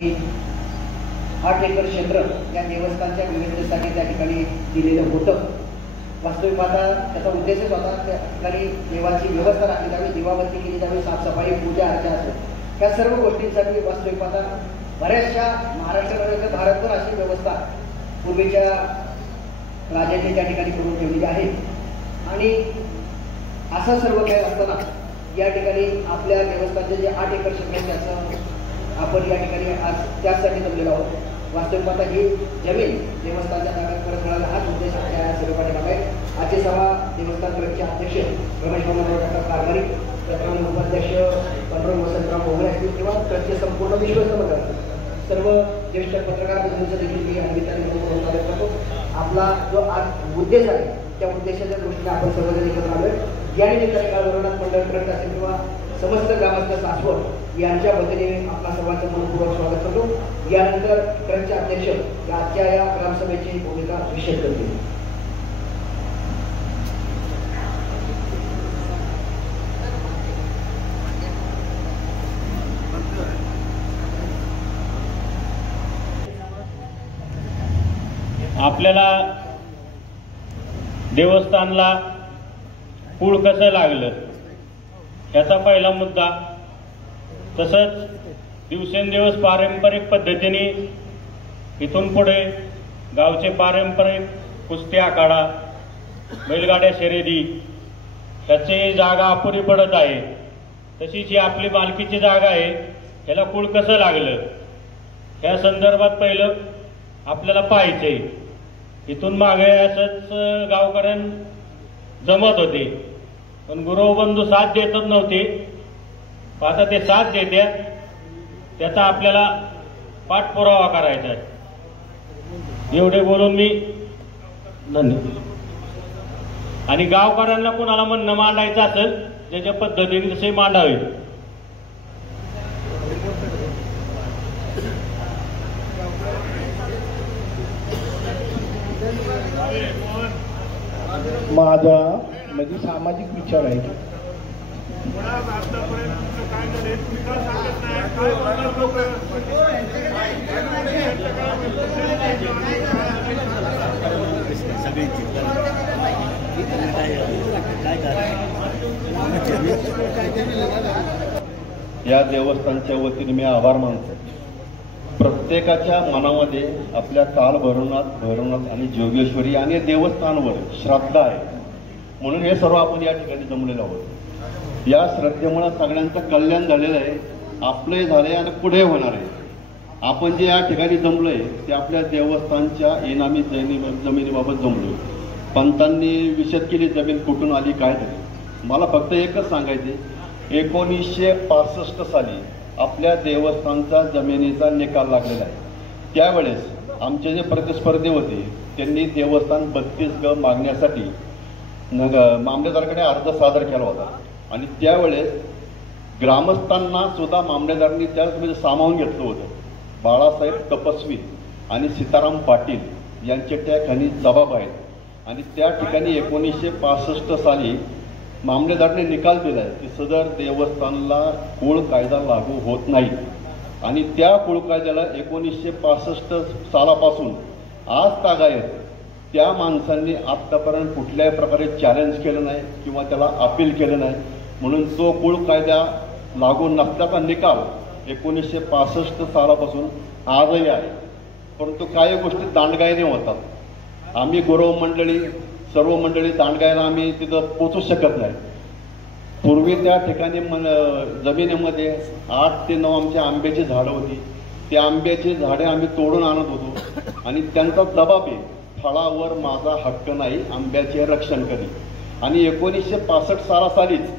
8 acre क्षेत्र या देवस्थानच्या विविधतेसाठी त्या ठिकाणी दिलेलं होतं. वास्तविक पाहता त्याचा उद्देशच होता त्या ठिकाणी देवाची व्यवस्था राखली जावी, दिवाबत्ती केली जावी, साफसफाई, पूजा अर्चा असेल या सर्व गोष्टींसाठी वास्तविक पाहता बऱ्याचशा महाराष्ट्रामध्ये भारतभर अशी व्यवस्था पूर्वीच्या राजांनी त्या ठिकाणी करून ठेवलेली आहे. आणि असं सर्व काही असताना या ठिकाणी आपल्या देवस्थानचे जे 8 एकर क्षेत्र आहे त्याचं आपण या ठिकाणी आज त्यासाठी जमलेलो आहोत. वास्तविक पाहता ही जमीन देवस्थानच्या ताब्यात परत मिळाला हाच उद्देश आजच्या सर्व पाठीमागे आहे. आजची सभा देवस्थान ट्रस्टचे अध्यक्ष रमेश डॉक्टर कारभारी, त्याप्रमाणे उपाध्यक्ष पंढरपूर वसंतराव भोगळे असतील किंवा ट्रस्टचे संपूर्ण विश्वस्त मंडळ सर्व ज्येष्ठ पत्रकार बंधूंचं देखील मी अभिनेत्यांनी स्वागत करतो. आपला जो आज उद्देश आहे त्या उद्देशाच्या दृष्टीने आपण सर्वजण एकत्र आलोय. या निमित्ताने काळभैरवनाथ मंडळ ट्रस्ट असेल किंवा समस्त ग्रामस्थ सासवड यांच्या वतीने आपला सर्वांचं मनपूर्वक स्वागत करतो. यानंतर ट्रस्टचे अध्यक्ष आजच्या या ग्रामसभेची भूमिका विशेष करतील. आपल्याला देवस्थानला कुळ कसं लागलं याचा पहिला मुद्दा. तसंच दिवसेंदिवस पारंपरिक पद्धतीने इथून पुढे गावचे पारंपरिक कुस्ती आखाडा, बैलगाड्या शर्यती याची जागा अपुरी पडत आहे. तशीच ही आपली मालकीची जागा आहे, ह्याला कुळ कसं लागलं ह्या संदर्भात पहिलं आपल्याला पाहायचंय. इथून मागे असंच गावकऱ्यां जमत होते, पण गुरुबंधू साथ देतच नव्हते. आता ते साथ देत्यात, त्याचा आपल्याला पाठपुरावा करायचा आहे. एवढे बोलून मी धन्यवाद. आणि गावकऱ्यांना कोणाला म्हणणं मांडायचं असेल ज्याच्या पद्धतीने तसे मांडावे. माझा म्हणजे सामाजिक विचार आहे. या देवस्थानच्या वतीने मी आभार मानतो. प्रत्येकाच्या मनामध्ये आपल्या भैरवनाथ आणि जोगेश्वरी आणि देवस्थानवर श्रद्धा आहे, म्हणून हे सर्व आपण या ठिकाणी जमलेलो आहोत. या श्रद्धेमुळे सगळ्यांचं कल्याण झालेलं आहे, आपले झाले आणि पुढे होणार आहे. आपण जे या ठिकाणी जमलोय ते आपल्या देवस्थानच्या इनामी जमिनीबाबत जमलोय. पंतांनी विशद केली जमीन कुठून आली काय तरी. मला फक्त एकच सांगायचे, 1965 साली आपल्या देवस्थानचा जमिनीचा निकाल लागलेला आहे. त्यावेळेस आमचे जे प्रतिस्पर्धी होते त्यांनी देवस्थान 32 ग मागण्यासाठी मामलेदाराकडे अर्ज सादर केला होता. आणि त्यावेळेस ग्रामस्थांना सुद्धा मामलेदारांनी त्यामध्ये सामावून घेतलं होतं. बाळासाहेब तपस्वी आणि सीताराम पाटील यांचे त्या ठिकाणी जबाब आहेत. आणि त्या ठिकाणी 1965 साली मामलेदाराने निकाल दिला आहे की सदर देवस्थानला कुळ कायदा लागू होत नाही. आणि त्या कुळ कायद्याला 1965 सालापासून आज तागायत त्या माणसांनी आत्तापर्यंत कुठल्याही प्रकारे चॅलेंज केलं नाही किंवा त्याला अपील केलं नाही. म्हणून तो कुळ कायदा लागू नसल्याचा निकाल 1965 सालापासून आजही आहे. परंतु काही गोष्टी दांडगाईने होतात. आम्ही गौरव मंडळी सर्व मंडळी दांडगायला आम्ही तिथं पोचू शकत नाही. पूर्वी त्या ठिकाणी जमिनीमध्ये 8 ते 9 आमच्या आंब्याची झाडं होती. त्या आंब्याची झाडे आम्ही तोडून आणत होतो आणि त्यांचा जबाब आहे फळावर माझा हक्क नाही, आंब्याचे रक्षण करी. आणि 1965 सालीच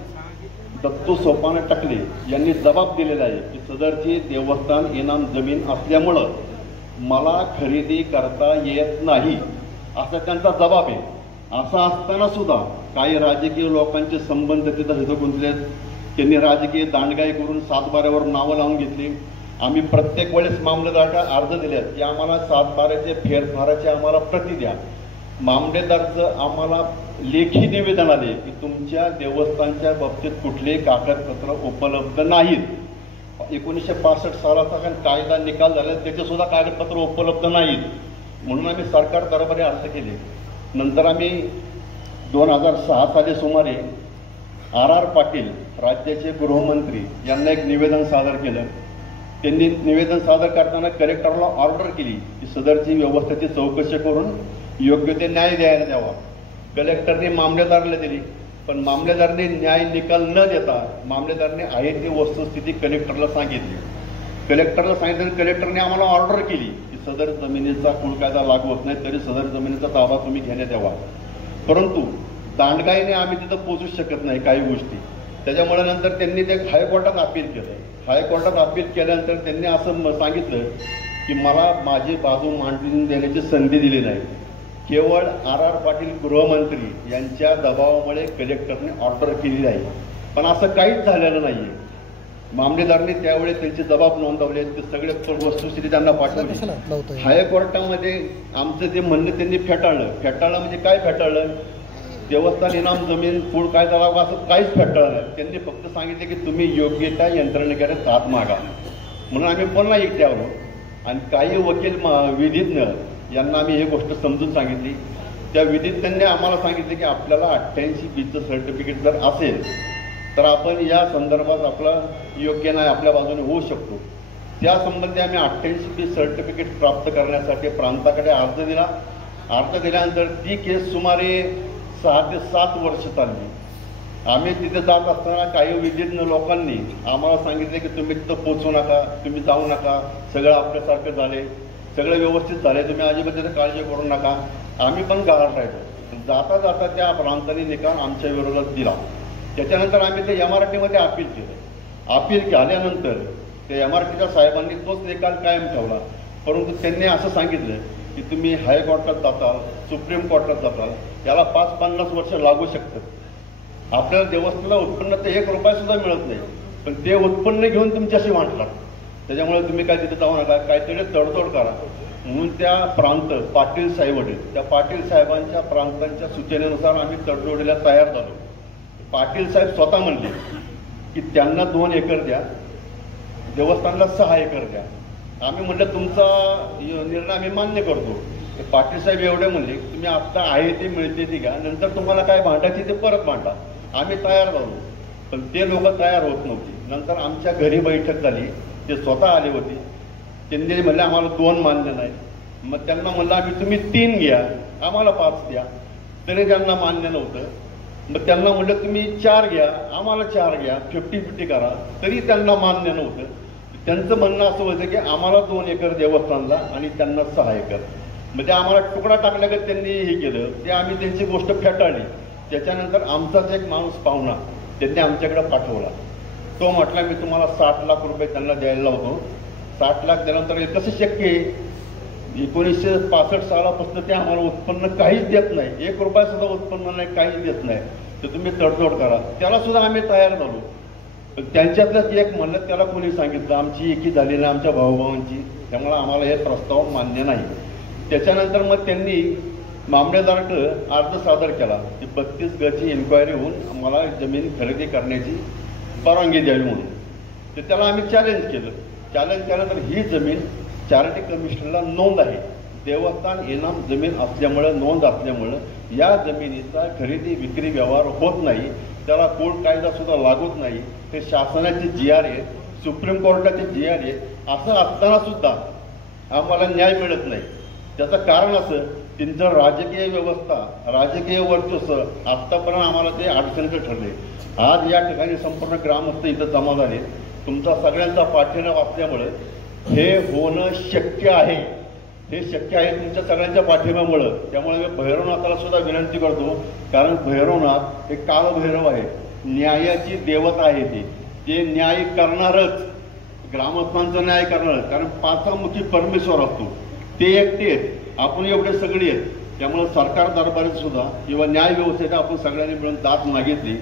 दत्तू सोपान टकले यांनी जबाब दिलेला आहे की सदरची देवस्थान इनाम जमीन असल्यामुळं मला खरेदी करता येत नाही असा त्यांचा जबाब आहे. असं असताना सुद्धा काही राजकीय लोकांचे संबंध तिथं गुंतलेत. त्यांनी राजकीय दांडगाई करून 7/12वर नावं लावून घेतली. आम्ही प्रत्येक वेळेस मामलेदाराला अर्ज दिलेत की आम्हाला 7/12चे फेरफाराचे आम्हाला प्रती द्या. मामलेदारचं आम्हाला लेखी निवेदन आले की तुमच्या देवस्थानच्या बाबतीत कुठलेही कागदपत्र उपलब्ध नाहीत. 1965 सालाचा कायदा निकाल झाला त्याचे सुद्धा कागदपत्र उपलब्ध नाहीत, म्हणून आम्ही सरकार दरबारी अर्ज केले. नंतर आम्ही 2006 साली सुमारे RR पाटील राज्याचे गृहमंत्री यांना एक निवेदन सादर केलं. त्यांनी निवेदन सादर करताना कलेक्टरला ऑर्डर केली की सदरची व्यवस्थेची चौकशी करून योग्य ते न्याय द्यायला द्यावा. कलेक्टरने मामलेदाराला दिली, पण मामलेदाराने न्याय निकाल न देता मामलेदाराने आहे ती वस्तुस्थिती कलेक्टरला सांगितली. कलेक्टरला सांगितलं, कलेक्टरने आम्हाला ऑर्डर केली की सदर जमिनीचा कुळ कायदा लागू होत नाही, तरी सदर जमिनीचा ताबा तुम्ही घेण्यात यावा. परंतु दांडगाईने आम्ही तिथं पोहोचू शकत नाही काही गोष्टी. त्याच्यामुळे नंतर त्यांनी ते हायकोर्टात अपील केलं. हायकोर्टात अपील केल्यानंतर त्यांनी असं सांगितलं की मला माझी बाजू मांडून देण्याची संधी दिली नाही. केवळ RR पाटील गृहमंत्री यांच्या दबावामुळे कलेक्टरने ऑर्डर केली आहे, पण असं काहीच झालेलं नाहीये. मामलेदारांनी त्यावेळी त्यांचे जबाब नोंदवले, ते सगळे वस्तुस्थिती त्यांना पाठवली. हायकोर्टामध्ये आमचं ते म्हणणं त्यांनी फेटाळलं म्हणजे काय फेटाळलं? देवस्थान इनाम जमीन कुळ कायदा लागू असं काहीच फेटाळलं नाही. त्यांनी फक्त सांगितले की तुम्ही योग्य त्या यंत्रणेकडे हात मागा, म्हणून आम्ही पुन्हा एकटे आलो. आणि काही वकील विधीज्ञ यांना आम्ही ही गोष्ट समजून सांगितली. त्या विधीज्ञांनी आम्हाला सांगितले की आपल्याला 88B सर्टिफिकेट जर असेल तर आपण या संदर्भात आपलं योग्य नाही आपल्या बाजूने होऊ शकतो. त्या संबंधी आम्ही 88B सर्टिफिकेट प्राप्त करण्यासाठी प्रांताकडे अर्ज दिला. अर्ज दिल्यानंतर ती केस सुमारे 6 ते 7 वर्ष चालली. आम्ही तिथे जात असताना काही विधीज्ञ लोकांनी आम्हाला सांगितले की तुम्ही तिथं पोचू नका, तुम्ही जाऊ नका, सगळं आपल्यासारखं झाले, सगळं व्यवस्थित झाले, तुम्ही अजिबात त्याची काळजी करू नका. आम्ही पण गाळत राहिलो. जाता जाता त्या प्रांताने निकाल आमच्या विरोधात दिला. त्याच्यानंतर आम्ही ते MRTमध्ये अपील केलं. अपील झाल्यानंतर ते MRTच्या साहेबांनी तोच निकाल कायम ठेवला. परंतु त्यांनी असं सांगितलं की तुम्ही हायकोर्टात जाताल, सुप्रीम कोर्टात जाताल, याला 5-50 वर्ष लागू शकतात. आपल्याला देवस्थानाला उत्पन्न तर 1 रुपया सुद्धा मिळत नाही, पण ते उत्पन्न घेऊन तुमच्याशी वाटतात. त्याच्यामुळे तुम्ही काय तिथे जाऊ नका, काहीतरी तडजोड करा. म्हणून त्या प्रांत पाटील साहेब होते, त्या पाटील साहेबांच्या प्रांतांच्या सूचनेनुसार आम्ही तडजोडीला तयार झालो. पाटील साहेब स्वतः म्हणले की त्यांना 2 एकर द्या, देवस्थानला 6 एकर द्या. आम्ही म्हटलं तुमचा निर्णय आम्ही मान्य करतो. पाटील साहेब एवढे म्हणले तुम्ही आता आहे ते मिळते ती घ्या, नंतर तुम्हाला काय भांडायची ते परत भांडा. आम्ही तयार झालो, पण ते लोक तयार होत नव्हती. नंतर आमच्या घरी बैठक झाली, ते स्वतः आले होते. त्यांनी म्हणले आम्हाला 2 मान्य नाही. मग त्यांना म्हणलं आम्ही तुम्ही 3 घ्या, आम्हाला 5 द्या, तरी त्यांना मान्य नव्हतं. मग त्यांना म्हटलं तुम्ही 4 घ्या, आम्हाला 4 घ्या, 50-50 करा, तरी त्यांना मान्य नव्हतं. त्यांचं म्हणणं असं होतं की आम्हाला 2 एकर देवस्थानला आणि त्यांना 6 एकर, म्हणजे आम्हाला तुकडा टाकल्यागत त्यांनी हे केलं. ते आम्ही त्यांची गोष्ट फेटाळली. त्याच्यानंतर आमचाच एक माणूस पाहुणा त्यांनी आमच्याकडे पाठवला. तो म्हटला मी तुम्हाला 60 लाख रुपये त्यांना द्यायला लावतो. 60 लाख दिल्यानंतर कसं शक्य आहे? 1965 सालापासून ते आम्हाला उत्पन्न काहीच देत नाही, 1 रुपया सुद्धा उत्पन्न नाही, काहीच देत नाही, तर तुम्ही तडजोड करा. त्याला सुद्धा आम्ही तयार झालो. त्यांच्यातलंच एक म्हणलं, त्याला कोणी सांगितलं आमची एकी झाली नाही आमच्या भाऊभावांची, त्यामुळे आम्हाला हे प्रस्ताव मान्य नाही. त्याच्यानंतर मग त्यांनी मामलेदाराकडे अर्ज सादर केला की 32 गची इन्क्वायरी होऊन आम्हाला जमीन खरेदी करण्याची परवानगी द्यावी म्हणून. तर त्याला आम्ही चॅलेंज केलं. चॅलेंज केल्यानंतर ही जमीन चॅरिटी कमिशनरला नोंद आहे. देवस्थान इनाम जमीन असल्यामुळं, नोंद असल्यामुळं या जमिनीचा खरेदी विक्री व्यवहार होत नाही, त्याला कुळ कायदा सुद्धा लागूच नाही. ते शासनाचे GR आहेत, सुप्रीम कोर्टाचे GR आहेत. असं असताना सुद्धा आम्हाला न्याय मिळत नाही. त्याचं कारण असं त्यांचं राजकीय व्यवस्था, राजकीय वर्चस्व आत्तापर्यंत आम्हाला ते अडचणीचं ठरले. आज या ठिकाणी संपूर्ण ग्रामस्थ इथं जमा झाले. तुमचा सगळ्यांचा पाठिंबा असल्यामुळं हे होणं शक्य आहे. हे शक्य आहे तुमच्या सगळ्यांच्या पाठिंब्यामुळं. त्यामुळे मी भैरवनाथाला सुद्धा विनंती करतो, कारण भैरवनाथ हे कालभैरव आहे, न्यायाची देवता आहे. ते न्याय करणारच, ग्रामस्थांचा न्याय करणारच. कारण 5मुखी परमेश्वर असतो, ते एकटे आहेत, आपण एवढे सगळे आहेत. त्यामुळे सरकार दरबारीत सुद्धा किंवा न्याय व्यवस्थेत आपण सगळ्यांनी मिळून दाद मागितली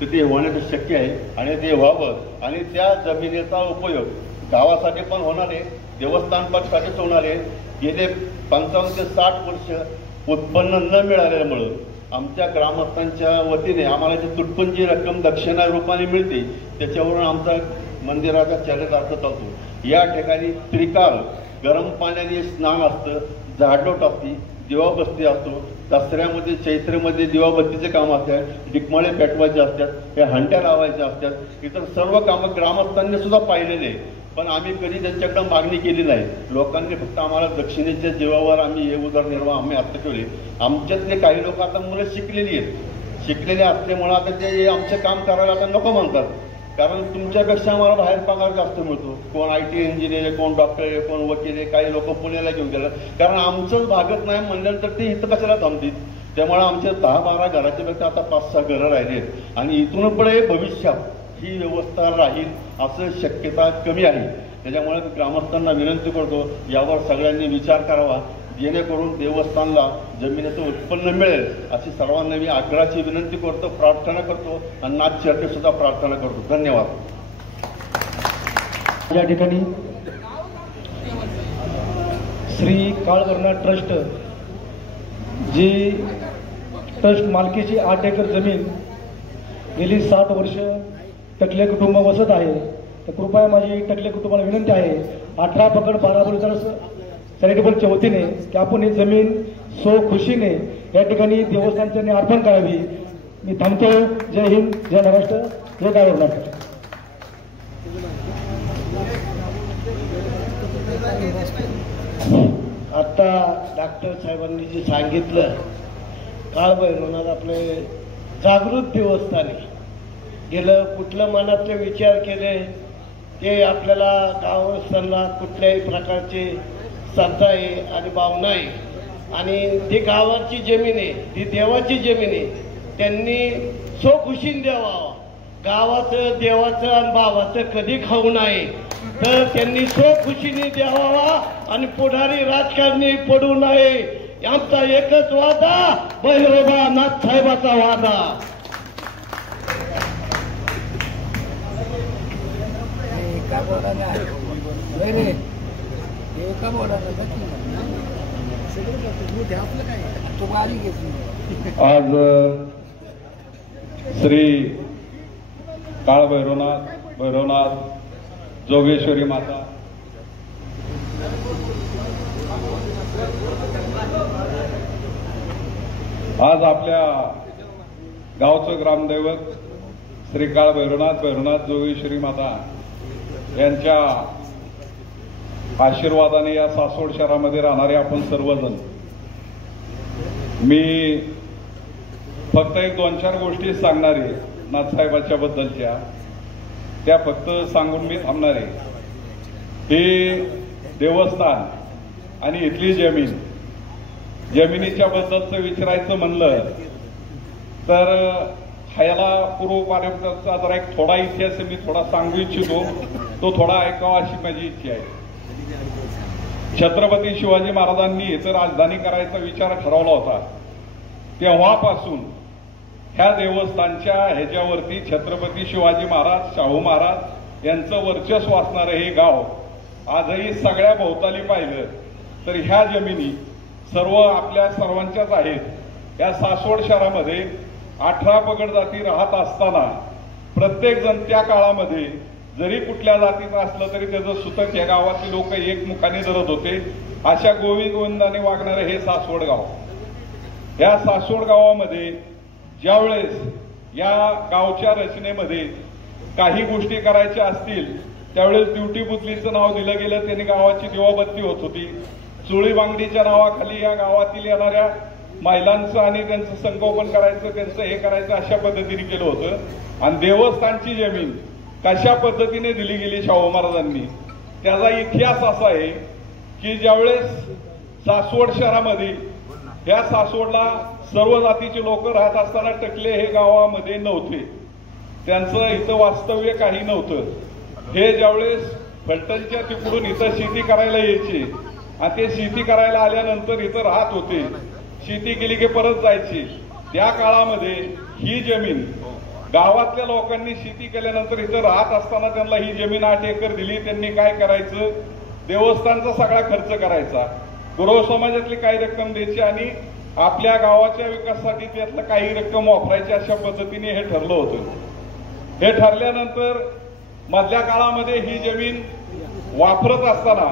तर ते होण्याचं शक्य आहे आणि ते व्हावं. आणि त्या जमिनीचा उपयोग गावासाठी पण होणार आहे, देवस्थानपाठीच होणार आहे. गेले 55 ते 60 वर्ष उत्पन्न न मिळाल्यामुळं आमच्या ग्रामस्थांच्या वतीने आम्हाला जी तुटपुंजी रक्कम दक्षिणा रूपाने मिळते, त्याच्यावरून आमचा मंदिराचा चरितार्थ चालतो। या ठिकाणी त्रिकाल गरम पाण्याने स्नान असतं, झाडलोट असते, दिवाबत्ती असतो, दसऱ्यामध्ये चैत्रेमध्ये दिवाबत्तीचे काम असतात, डिकमाळे पेटवायचे असतात, हे हंट्या लावायच्या असतात, इतर सर्व कामं ग्रामस्थांनी सुद्धा पाहिलेले आहे। पण आम्ही कधी त्यांच्याकडे मागणी केली नाही। लोकांनी फक्त आम्हाला दक्षिणेच्या जीवावर आम्ही हे उदरनिर्वाह आम्ही आता ठेवले। आमच्यातले काही लोक आता मुलं शिकलेली आहेत, शिकलेले असल्यामुळे आता ते आमचं काम करायला आता नको म्हणतात, कारण तुमच्यापेक्षा आम्हाला बाहेर पगार जास्त मिळतो। कोण IT इंजिनियर आहे, कोण डॉक्टर आहे, कोण वकील आहे, काही लोक पुण्याला घेऊन गेलं, कारण आमचंच भागत नाही म्हणलं तर ते इथं कशाला थांबतील। त्यामुळे आमच्या 10-12 घराच्या पेक्षा आता 5-6 घरं राहिली आहेत आणि इथून पुढे भविष्यात ही व्यवस्था राहील असं शक्यता कमी आहे। त्याच्यामुळे ग्रामस्थांना विनंती करतो, यावर सगळ्यांनी विचार करावा, जेणेकरून देवस्थानला जमिनीचं उत्पन्न मिळेल अशी सर्वांना मी आग्रहाची विनंती करतो, प्रार्थना करतो आणि नाथ चर्चे सुद्धा प्रार्थना करतो। धन्यवाद। या ठिकाणी श्री काळभैरवनाथ ट्रस्ट जी ट्रस्ट मालकीची 8 एकर जमीन गेली 60 वर्ष टकले कुटुंब वसत आहे, तर कृपया माझी टकले कुटुंबाला विनंती आहे 18 पकड 12 बोलचाल चॅरिटेबलच्या वतीने की आपण ही जमीन सो खुशीने या ठिकाणी देवस्थानच्या अर्पण करावी। मी थांबतो। जय हिंद, जय महाराष्ट्र, जय काळभैरवनाथ। आता डॉक्टर साहेबांनी जे सांगितलं, काळभैरवनाथ आपले जागृत देवस्थान आहे। गेलं कुठलं मनातले विचार केले ते आपल्याला गावस्थांना कुठल्याही प्रकारचे श्रद्धा आहे आणि भावना आहे आणि ती गावाची जमीन आहे, ती देवाची जमीन आहे, त्यांनी सो खुशीन द्यावा। गावाचं देवाचं आणि भावाचं कधी खाऊ नये, तर त्यांनी सो खुशीने द्यावा आणि पुढारी राजकारणी पडू नये। आमचा एकच वादा, भैरवबा नाथ साहेबाचा वादा। आज श्री भैरवनाथ जोगेश्वरी माता आज आपल्या गावचं ग्रामदैवत श्री भैरवनाथ जोगेश्वरी माता यांच्या आशीर्वादाने या सासवड शहरामध्ये राहणारे आपण सर्वजण, मी फक्त 1-2-4 गोष्टी सांगणार आहे नाथसाहेबांच्या बद्दलच्या, त्या फक्त सांगून मी थांबणार आहे। हे देवस्थान आणि इथली जमिनीच्या बद्दलचं विचारायचं म्हणलं तर ह्याला पूर्वपारंपरेचा जरा एक थोडा इतिहास मी थोडा सांगू इच्छितो, तो थोडा ऐकावा अशी माझी इच्छा आहे। छत्रपती शिवाजी महाराजांनी इथं राजधानी करायचा विचार ठरवला होता, तेव्हापासून ह्या देवस्थानच्या ह्याच्यावरती छत्रपती शिवाजी महाराज, शाहू महाराज यांचं वर्चस्व असणारं हे गाव आजही सगळ्या भोवताली पाहिलं तर ह्या जमिनी सर्व आपल्या सर्वांच्याच आहेत। या सासवड शहरामध्ये 18 पगड जाती राहत असताना प्रत्येक जण त्या काळामध्ये जरी कुठल्या जातीचं असलं तरी त्याचं सुतक या गावातले लोक एकमुखाने धरत होते। अशा गोविंदाने वागणारे हे सासवड गाव, या सासवड गावामध्ये ज्यावेळेस या गावच्या रचनेमध्ये काही गोष्टी करायच्या असतील त्यावेळेस ड्युटी बुदलीचं नाव दिलं गेलं, त्यांनी गावाची दिवाबत्ती होत होती। चुळी बांगडीच्या नावाखाली या गावातील येणाऱ्या महिलांचं आणि त्यांचं संगोपन करायचं, त्यांचं हे करायचं, अशा पद्धतीने केलं होतं। आणि देवस्थानची जमीन कशा पद्धतीने दिली गेली शाहू महाराजांनी, त्याचा इतिहास असा आहे की ज्यावेळेस सासवड शहरामध्ये या सासवडला सर्व जातीचे लोक राहत असताना टकले हे गावामध्ये नव्हते, त्यांचं इथं वास्तव्य काही नव्हतं। हे ज्यावेळेस फलटणच्या तिकडून इथं शेती करायला यायचे आणि ते शेती करायला आल्यानंतर इथं राहत होते, शेती केली की परत जायची। त्या काळामध्ये ही जमीन गावातल्या लोकांनी शेती केल्यानंतर इथं राहत असताना त्यांना ही जमीन 8 एकर दिली। त्यांनी काय करायचं, देवस्थानचा सगळा खर्च करायचा, गुरव समाजातली काही रक्कम द्यायची आणि आपल्या गावाच्या विकासासाठी त्यातलं काही रक्कम वापरायची, अशा पद्धतीने हे ठरलं होतं। हे ठरल्यानंतर मधल्या काळामध्ये ही जमीन वापरत असताना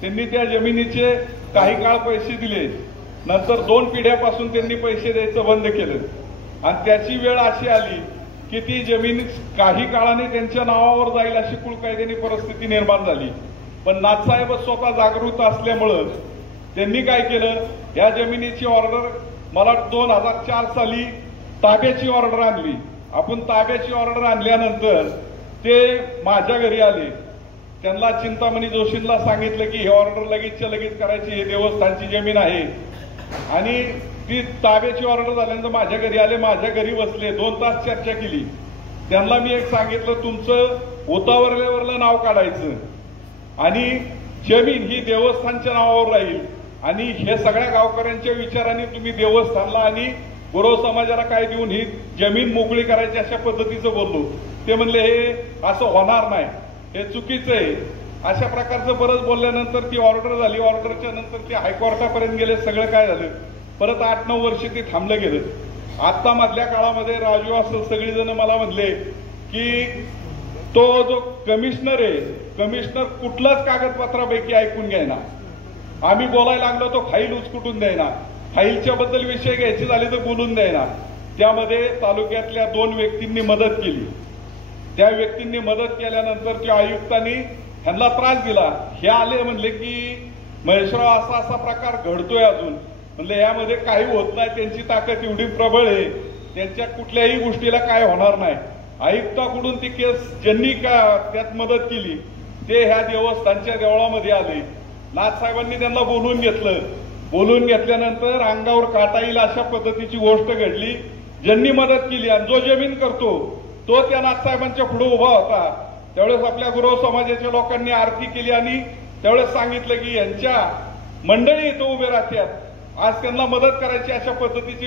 त्यांनी त्या जमिनीचे काही काळ पैसे दिले, नंतर 2 पिढ्यापासून त्यांनी पैसे द्यायचं बंद केलं आणि त्याची वेळ अशी आली की ती जमीन काही काळाने त्यांच्या नावावर जाईल अशी कुळकायद्याने परिस्थिती निर्माण झाली. पण नाथसाहेब स्वतः जागृत असल्यामुळं त्यांनी काय केलं, या जमिनीची ऑर्डर मला 2004 साली ताब्याची ऑर्डर आणली. आपण ताब्याची ऑर्डर आणल्यानंतर ते माझ्या घरी आले. त्यांना चिंतामणी जोशींना सांगितलं की ही ऑर्डर लगेचच्या लगेच करायची, हे देवस्थानची जमीन आहे. आणि ती ताब्याची ऑर्डर झाल्यानंतर माझ्या घरी आले, माझ्या घरी बसले, 2 तास चर्चा केली. त्यांना मी एक सांगितलं, तुमचं उतावरल्यावरलं नाव काढायचं आणि जमीन ही देवस्थानच्या नावावर राहील आणि हे सगळ्या गावकऱ्यांच्या विचाराने तुम्ही देवस्थानला आणि गुरव समाजाला काय देऊन ही जमीन मोकळी करायची अशा पद्धतीचं बोललो. ते म्हणले हे असं होणार नाही, हे चुकीचं आहे. अशा प्रकारचं बरंच बोलल्यानंतर ती ऑर्डर झाली. ऑर्डरच्या नंतर ते हायकोर्टापर्यंत गेले. सगळं काय झालं, परत 8-9 वर्ष ते थांबलं गेलं. आता मधल्या काळामध्ये राजू असं सगळेजण मला म्हणले की तो जो कमिशनर आहे, कमिशनर कुठल्याच कागदपत्रापैकी ऐकून घ्यायना. आम्ही बोलायला लागलो तो फाईल उचकुटून द्यायना, फाईलच्या बद्दल विषय घ्यायचे झाले तर बोलून द्यायना. त्यामध्ये तालुक्यातल्या 2 व्यक्तींनी मदत केली. त्या व्यक्तींनी मदत केल्यानंतर त्या आयुक्तांनी ह्यांना त्रास दिला. हे आले म्हणले की महेशराव असा असा प्रकार घडतोय अजून, म्हणले यामध्ये काही होत नाही, त्यांची ताकद एवढी प्रबळ आहे, त्यांच्या कुठल्याही गोष्टीला काय होणार नाही. आयुक्ताकडून ती केस ज्यांनी त्यात मदत केली ते ह्या देवस्थानच्या देवळामध्ये आले. नाथसाहेबांनी त्यांना बोलून घेतलं. बोलून घेतल्यानंतर अंगावर काटा येईल अशा पद्धतीची गोष्ट घडली. ज्यांनी मदत केली आणि जो जमीन करतो तो त्या नाथसाहेबांच्या पुढे उभा होता. त्यावेळेस आपल्या गुरव समाजाच्या लोकांनी आरती केली आणि त्यावेळेस सांगितलं की यांच्या मंडळी इथं उभे राहतात, आज त्यांना मदत करायची अशा पद्धतीची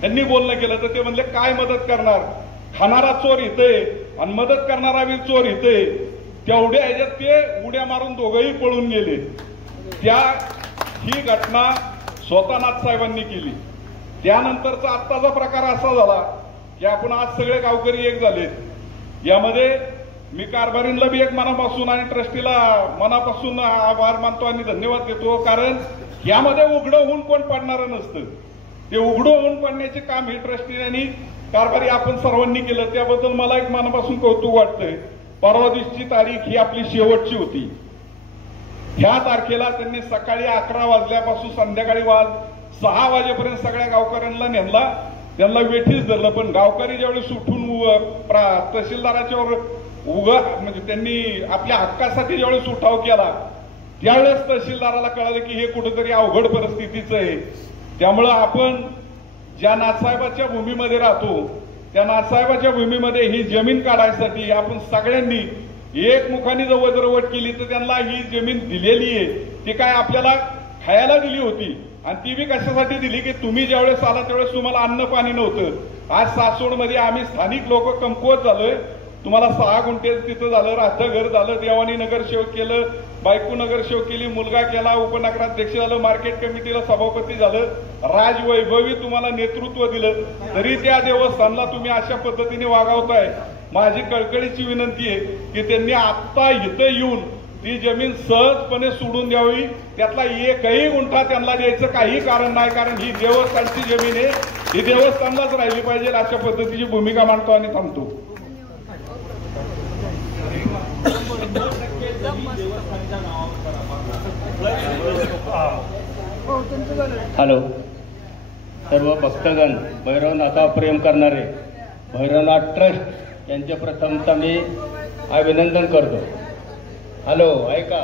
त्यांनी बोलणं केलं. तर ते म्हणले काय मदत करणार, खाणारा चोर इथे आणि मदत करणारा बी चोर इथे. तेवढ्या ह्याच्यात ते उड्या मारून दोघंही पळून गेले. ही घटना स्वतः नाथसाहेबांनी केली. त्यानंतरचा आत्ताचा प्रकार असा झाला की आपण आज सगळे गावकरी एक झालेत. यामध्ये मी कारभारींना बी एक मनापासून आणि ट्रस्टीला मनापासून आभार मानतो आणि धन्यवाद देतो. कारण यामध्ये उघडं होऊन कोण पडणारं नसतं. ते उघडं होऊन पडण्याचे काम हे ट्रस्टी आणि कारभारी आपण सर्वांनी केलं. त्याबद्दल मला एक मनापासून कौतुक वाटतंय. परवा दिवशीची तारीख ही आपली शेवटची होती. ह्या तारखेला त्यांनी सकाळी 11 वाजल्यापासून संध्याकाळी 6 वाजेपर्यंत सगळ्या गावकऱ्यांना नेला, त्यांना वेठीच धरलं. पण गावकरी ज्यावेळेस उठून तहसीलदाराच्या म्हणजे त्यांनी आपल्या हक्कासाठी ज्यावेळेस उठाव केला त्यावेळेस तहसीलदाराला कळालं की हे कुठेतरी अवघड परिस्थितीचं आहे. त्यामुळं आपण ज्या नाथसाहेबाच्या भूमीमध्ये राहतो त्या नाथसाहेबाच्या भूमीमध्ये ही जमीन काढायसाठी आपण सगळ्यांनी एकमुखाने जर वजरवट केली तर त्यांना ही जमीन दिलेली आहे ती काय आपल्याला खायला दिली होती. आणि ती बी कशासाठी दिली की तुम्ही ज्यावेळेस आला त्यावेळेस तुम्हाला अन्न पाणी नव्हतं. आज सासवडमध्ये आम्ही स्थानिक लोक कमकुवत झालोय. तुम्हाला 6 गुंठे तिथं झालं, राहतं घर झालं, देवानी नगरसेवक केलं, बायको नगरसेवक केली, मुलगा केला, उपनगराध्यक्ष झालं, मार्केट कमिटीला सभापती झालं, राजवैभवी तुम्हाला नेतृत्व दिलं, तरी त्या देवस्थानला तुम्ही अशा पद्धतीने वागवताय. माझी कळकळीची विनंती आहे की त्यांनी आत्ता इथं येऊन ती जमीन सहजपणे सोडून द्यावी. त्यातला एकही गुंठा त्यांना द्यायचं काही कारण नाही, कारण ही देवस्थानची जमीन आहे, ही देवस्थानलाच राहिली पाहिजे अशा पद्धतीची भूमिका मांडतो आणि थांबतो. हॅलो, सर्व भक्तगण, भैरवनाथा प्रेम करणारे भैरवनाथ ट्रस्ट यांचे प्रथमतः मी अभिनंदन करतो. हॅलो, ऐका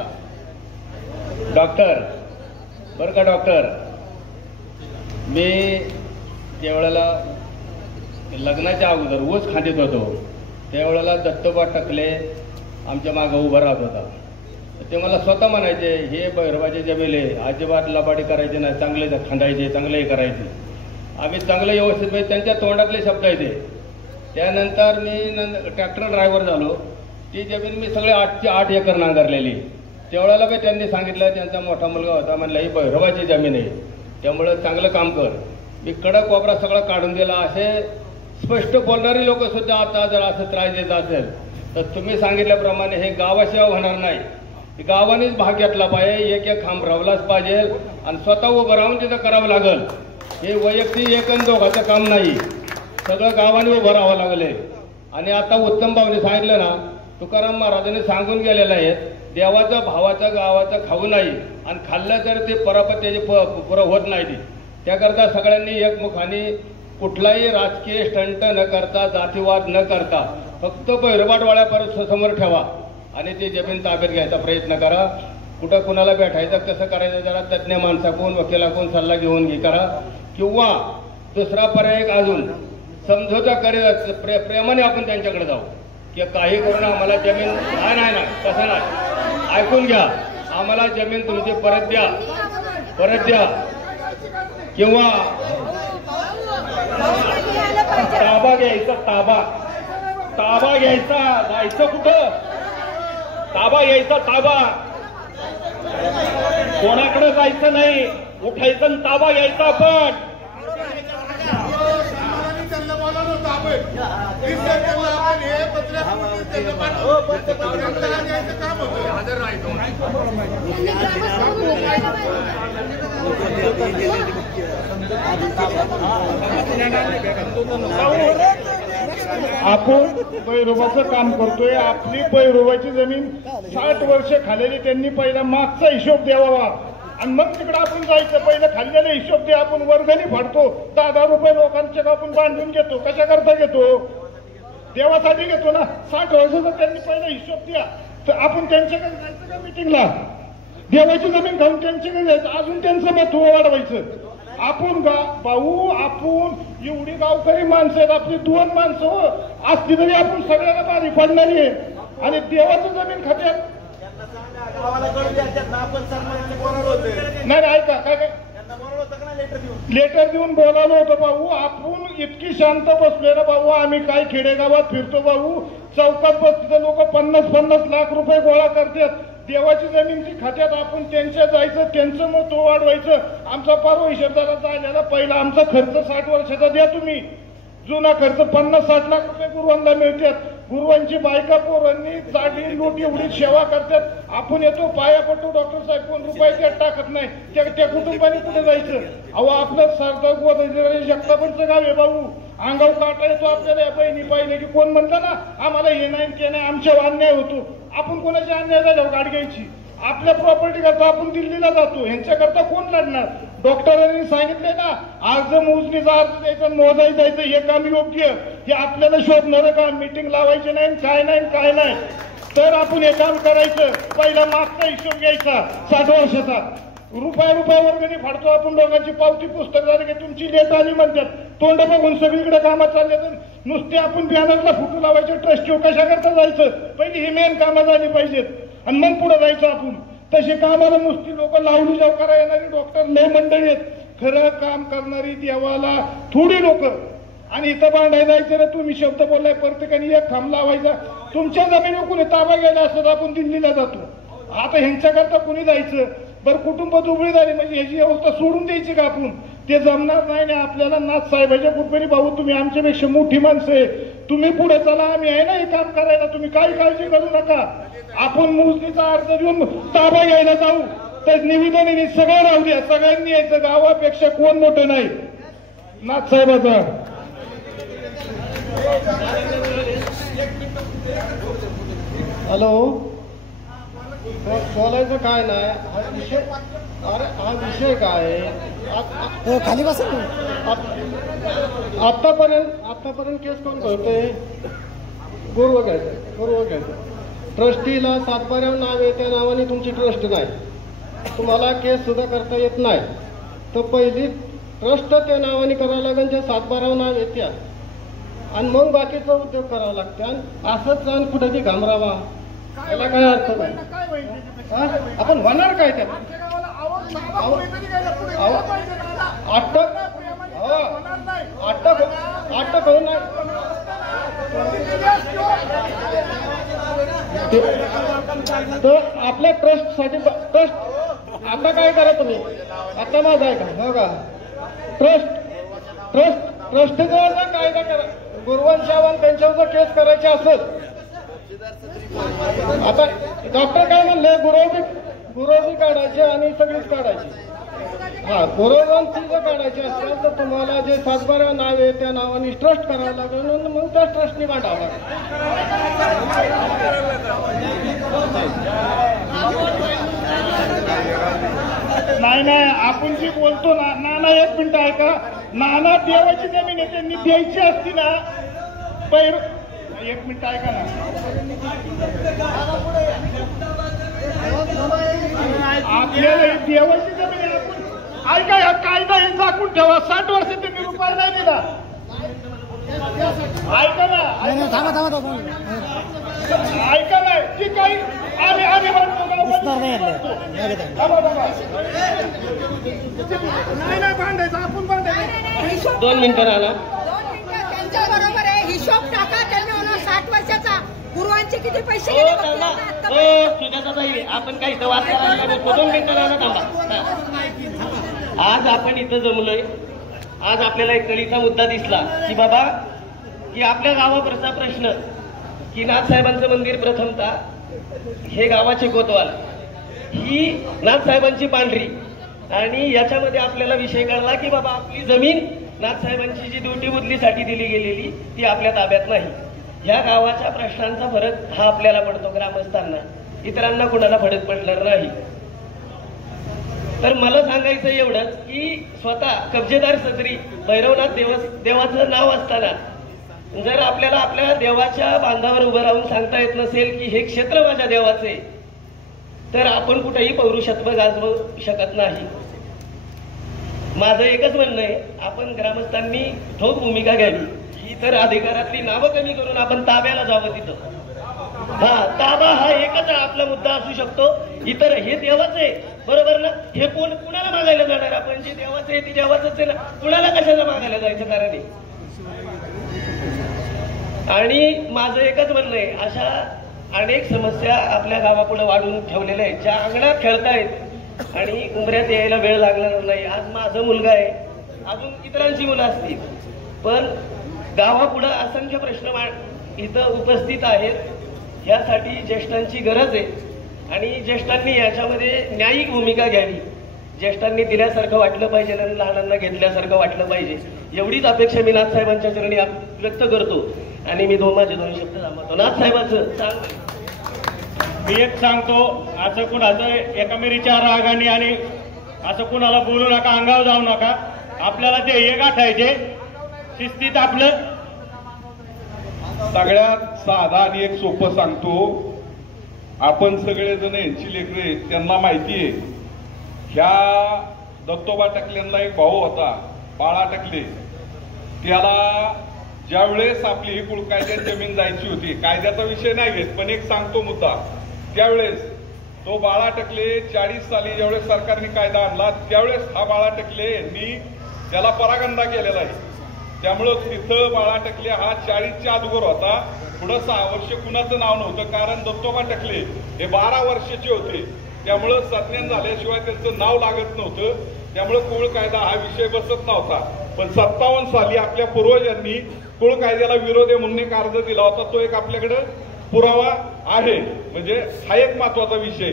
डॉक्टर, बरं का डॉक्टर, मी त्यावेळेला लग्नाच्या अगोदर ऊस खांदीत होतो. त्यावेळेला दत्तोबा टकले आमच्या मागं उभा राहत होता. ते मला स्वतः म्हणायचे हे भैरवाचे जमेले अजिबात लबाडी करायचे नाही, चांगले खांदायचे, चांगले करायचे. आम्ही चांगलं व्यवस्थित त्यांच्या तोंडातले शब्द येते. त्यानंतर मी ट्रॅक्टर ड्रायव्हर झालो. ती जमीन मी सगळे 8 एकर नांगरलेली. त्यावेळेला मी त्यांनी सांगितलं, त्यांचा मोठा मुलगा होता, म्हणलं ही भैरवाची जमीन आहे त्यामुळं चांगलं काम कर. मी कडक कोपरा सगळं काढून दिला. असे स्पष्ट बोलणारी लोक सुद्धा आता जर असं त्रास देत असेल तर तुम्ही सांगितल्याप्रमाणे हे गावाशिवाय होणार नाही. गावानेच भाग घेतला पाहिजे, एक एक खांब रावलाच पाहिजे आणि स्वतः उभं राहून तिथं करावं लागल. हे वैयक्तिक एक आणि दोघाचं काम नाही, सगळं गावाने उभं राहावं लागले. आणि आता उत्तम भाऊने सांगितलं ना, तुकाराम महाराजांनी सांगून गेलेलं आहे, देवाचं भावाचं गावाचं खाऊ नाही आणि खाल्लं तर ते परापत त्याची पुरं होत नाही. ती त्याकरता सगळ्यांनी एकमुखाने कुठलाही राजकीय स्टंट न करता, जातीवाद न करता फक्त भैरवाडवाड्यापर्यंत समोर ठेवा आणि ते जमीन ताब्यात घ्यायचा प्रयत्न करा. कुठं कुणाला भेटायचं, कसं करायचं, जरा तज्ज्ञ माणसाकडून वकिलाकडून सल्ला घेऊन घे करा. किंवा दुसरा पर्याय अजून समझोता प्रेमाने आपण त्यांच्याकडे जाऊ की काही करून आम्हाला जमीन नाही तसं नाही, ऐकून घ्या, आम्हाला जमीन तुमची परत द्या किंवा ताबा घ्यायचा, ताबा घ्यायचा. जायचं कुठं? ताबा घ्यायचा, ताबा. कोणाकडे जायचं नाही, उठायचं आणि ताबा घ्यायचा. आपण आपण पैरोबाचं काम करतोय. आपली पैरोबाची जमीन 60 वर्ष खाल्लेली, त्यांनी पहिला मागचा हिशोब द्यावा आणि मग तिकडे आपण जायचं. पहिलं खाल्लेले हिशोब दे. आपण वर्गणी फाडतो, 10,000 रुपये लोकांच्या आपण बांधून घेतो. कशाकरता घेतो? देवासाठी घेतो ना. 60 वर्षाचा त्यांनी पहिला हिशोब द्या. तर आपण त्यांच्याकडे जायचं का मिटिंगला? देवाची जमीन खाऊन त्यांच्याकडे जायचं, अजून त्यांचं महत्व वाढवायचं. आपण भाऊ, आपण एवढी गावकरी माणसं आहेत, आपली 2 माणसं असली तरी आपण सगळ्याला बारी पडणारी आहे. आणि देवाचं जमीन खात्यात नाही, ऐका काय लेटर देऊन बोलावलं होतं. भाऊ, आपण इतकी शांत बसलोय ना भाऊ. आम्ही काय खेडेगावात फिरतो भाऊ, चौकात बसतो, लोक 50-50 लाख रुपये गोळा करतात. देवाची जमीनची खात्यात आपण त्यांच्या जायचं, त्यांचं महत्व वाढवायचं. आमचा परवा हिशोब झालेला, पहिला आमचा खर्च 60 वर्षाचा द्या तुम्ही. जुना खर्च 50-60 लाख रुपये गुरुवांना मिळतात. गुरुवांची बायका पोरांनी जाडी लोट एवढी सेवा करतात. आपण येतो, पाया पडतो, डॉक्टर साहेब 1 रुपये त्यात टाकत नाही. त्या कुटुंबाने कुठे जायचं? अहो, आपलं सरदार गोदावरी जगतापांचं गाव आहे भाऊ. अंगाव काटा येतो आपल्याला. या बहिणी पाहिले की कोण म्हणतं ना आम्हाला हे नाही ते नाही, आमच्यावर अन्याय होतो. आपण कोणाच्या अन्याय झाल्यावर गाडी घ्यायची? आपल्या प्रॉपर्टी करता आपण दिल्लीला जातो. ह्यांच्याकरता कोण लढणार? डॉक्टरांनी सांगितले ना, अर्ज मोजणीचा अर्ज द्यायचा, मोजायला जायचं, हे काम योग्य. हे आपल्याला शोधणारं काम. मीटिंग लावायचे नाही, काय नाही. तर आपण हे काम करायचं. पहिला मागचा हिशोब घ्यायचा 60 वर्षाचा. रुपया वर्गणी फाडतो आपण. लोकांची पावती पुस्तक झाली की तुमची लेट आली म्हणतात. तोंड बघून सगळीकडे कामात चालले. तर नुसते आपण बॅनरला फोटो लावायचे, ट्रस्ट कशा करता जायचं? पहिली ही मेन कामं झाली पाहिजेत आणि मग पुढे जायचं आपण. तसे कामाला नुसती लोक लावणी जाऊ करा येणारी डॉक्टर लय मंडळी आहेत. खरं काम करणारी देवाला थोडी लोक. आणि इथं भांडायला जायचं ना, तुम्ही शब्द बोललाय, प्रत्येकाने एक खांब लावायचा. तुमच्या जमिनीवर कुणी ताबा घ्यायला असत आपण दिल्लीला जातो. आता ह्यांच्याकरता कुणी जायचं? बरं, कुटुंब दुबळी झाली म्हणजे ह्याची व्यवस्था सोडून द्यायची का आपण? ते जमणार नाही ना आपल्याला. नाथ साहेबाच्या कृपेने भाऊ, तुम्ही आमच्यापेक्षा मोठी माणसं आहे, तुम्ही पुढे चला, आम्ही आहे ना हे काम करायला. तुम्ही काही काळजी करू नका. आपण मोजणीचा अर्ज देऊन ताबा घ्यायला जाऊ. तर निवेदनाने सगळं राहू द्या. सगळ्यांनी यायचं. गावापेक्षा कोण मोठं नाही. नाथ साहेबाचा हॅलो, बोलायचं काय नाही. हा विषय काय खाली बस. आतापर्यंत केस कोण करतोय? गुरव घ्यायचं. ट्रस्टीला सातबाऱ्यावर नाव आहे, त्या नावाने तुमची ट्रस्ट नाही. तुम्हाला केस सुद्धा करता येत नाही. तर पहिली ट्रस्ट त्या नावाने करावं लागेल, त्या सातबाऱ्यावर नाव येत्या आणि मग बाकीचा उद्योग करावा लागते. आणि असंच जाऊन कुठे बी घामरावा, त्याला काय अर्थ नाही. आपण होणार काय त्यात? अटक होऊ नाही. तर आपल्या ट्रस्ट साठी ट्रस्ट आता काय करा तुम्ही? आता माझा आहे का? हो का? ट्रस्टचा कायदा करा. गुरुवंशावर त्यांच्यावर केस करायची असेल आता डॉक्टर काय म्हणले, गुरवबी काढायचे आणि सगळीच काढायची. हा, गुरवांची जर काढायची असेल तर तुम्हाला जे 7/12 नाव आहे त्या नावाने ट्रस्ट करावं लागेल आणि मग त्या ट्रस्टने काढावं लागेल. नाही आपण जी बोलतो ना, नाना एक मिनिट ऐका. नाना देवाची जमीन आहे, त्यांनी द्यायची असती ना पैर. एक मिनिट ऐका ना. आपल्याला देवाची जमीन आहे, आपण ऐका, या कायदा हे झाकून ठेवा. 60 वर्ष त्यांनी रुपये नाही दिला. ऐका ना, ऐका ना, जी काही आम्ही म्हणतो नाही भांडायचं, आपण भांडायचं. 2 मिनिटं राहिला. त्यांच्या बरोबर आहे, हिशोब टाका. त्यांना 60 वर्षाचा गुरुवांचे किती पैसे हो सुजाताताई, आपण काही इथं वाद करायला नाही. 2 मिनिटं राहिला, थांबा. आज आपण इथं जमलोय, आज आपल्याला एक कळीचा मुद्दा दिसला की बाबा की आपल्या गावावरचा प्रश्न की नाथसाहेबांचं मंदिर प्रथमतः हे गावाचे कोतवाल, ही नाथसाहेबांची पांढरी, आणि याच्यामध्ये आपल्याला विषय कळला की बाबा आपली जमीन नाथसाहेबांची जी ड्युटी बुदलीसाठी दिली गेलेली ती आपल्या ताब्यात नाही. ह्या गावाच्या प्रश्नांचा फरक हा आपल्याला पडतो ग्रामस्थांना, इतरांना कुणाला फरक पडणार नाही. तर मला सांगायचं एवढंच की स्वतः कब्जेदार सदरी भैरवनाथ देवाचं नाव असताना जर आपल्याला आपल्या देवाच्या बांधावर उभं राहून सांगता येत नसेल की हे क्षेत्र माझ्या देवाचे, तर आपण कुठेही पौरुषत्व गाजवू शकत नाही. माझं एकच म्हणणं आहे, आपण ग्रामस्थांनी ठोक भूमिका घ्यावी. इतर अधिकारातली नावं कमी करून आपण ताब्याला जावं तिथं. हा, ताबा हा एकच आपला मुद्दा असू शकतो. इतर हे देवाचं आहे, बरोबर ना? हे कुणाला मागायला जाणार? आपण जे देवाचं आहे ते देवाचंच आहे ना, कुणाला कशाला मागायला जायचं कारण आहे. आणि माझं एकच म्हणणं आहे, अशा अनेक समस्या आपल्या गावापुढे वाढून ठेवलेल्या आहेत, ज्या अंगणात खेळतायत आणि उमऱ्यात यायला वेळ लागणार नाही. आज माझा मुलगा आहे, अजून इतरांची मुलं असतील, पण गावापुढे असंख्य प्रश्न इथं उपस्थित आहेत. यासाठी ज्येष्ठांची गरज आहे आणि ज्येष्ठांनी याच्यामध्ये न्यायिक भूमिका घ्यावी. ज्येष्ठांनी दिल्यासारखं वाटलं पाहिजे आणि लहानांना घेतल्यासारखं वाटलं पाहिजे, एवढीच अपेक्षा मी नाथसाहेबांच्या चरणी व्यक्त करतो. आणि मी माझे 2 शब्द थांबवतो. नाथसाहेबांचं सांग. मी एक सांगतो, असं कुणाचं एकामेरीच्या रागाने आणि असं कुणाला बोलू नका, अंगावर जाऊ नका. आपल्याला ते हे गाठायचे शिस्तीत आपलं. सगळ्यात साधा आणि एक सोपं सांगतो, आपण सगळेजण यांची लेकरं आहेत, त्यांना माहिती आहे. ह्या दत्तोबा टकलेंना एक भाऊ होता, बाळा टकले. त्याला ज्यावेळेस आपली ही कुळकायद्यात जमीन जायची होती, कायद्याचा विषय नाही घेत, पण एक सांगतो मुद्दा, त्यावेळेस तो बाळा टकले 40 साली ज्यावेळेस सरकारने कायदा आणला त्यावेळेस हा बाळा टकले यांनी त्याला परागंदा केलेला आहे. त्यामुळं तिथं बाळा टकले हा 40च्या अगोदर होता. पुढं 6 वर्ष कुणाचं नाव नव्हतं, कारण दत्तोबा टकले हे 12 वर्षाचे होते. त्यामुळं सज्ञान झाल्याशिवाय त्यांचं नाव लागत नव्हतं. त्यामुळं कुळ कायदा हा विषय बसत नव्हता. पण 57 साली आपल्या पूर्वजांनी कुळ कायद्याला विरोध आहे म्हणून एक अर्ज दिला होता. तो एक आपल्याकडे पुरावा आहे, म्हणजे हा एक महत्वाचा विषय.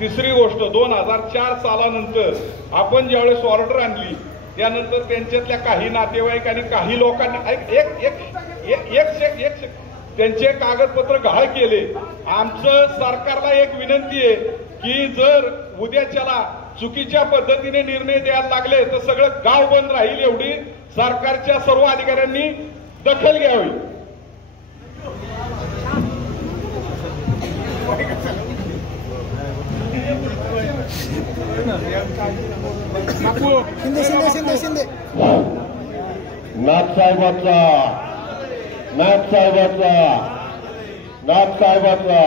तिसरी गोष्ट, 2004 सालानंतर आपण ज्यावेळेस ऑर्डर आणली त्यानंतर त्यांच्यातल्या काही नातेवाईक आणि काही लोकांनी एक त्यांचे कागदपत्र गहाळ केले. आमचं सरकारला एक विनंती आहे की जर उद्याच्याला चुकीच्या पद्धतीने निर्णय द्यायला लागले तर सगळं गाव बंद राहील, एवढी सरकारच्या सर्व अधिकाऱ्यांनी दखल घ्यावी. नाथसाहेबाचा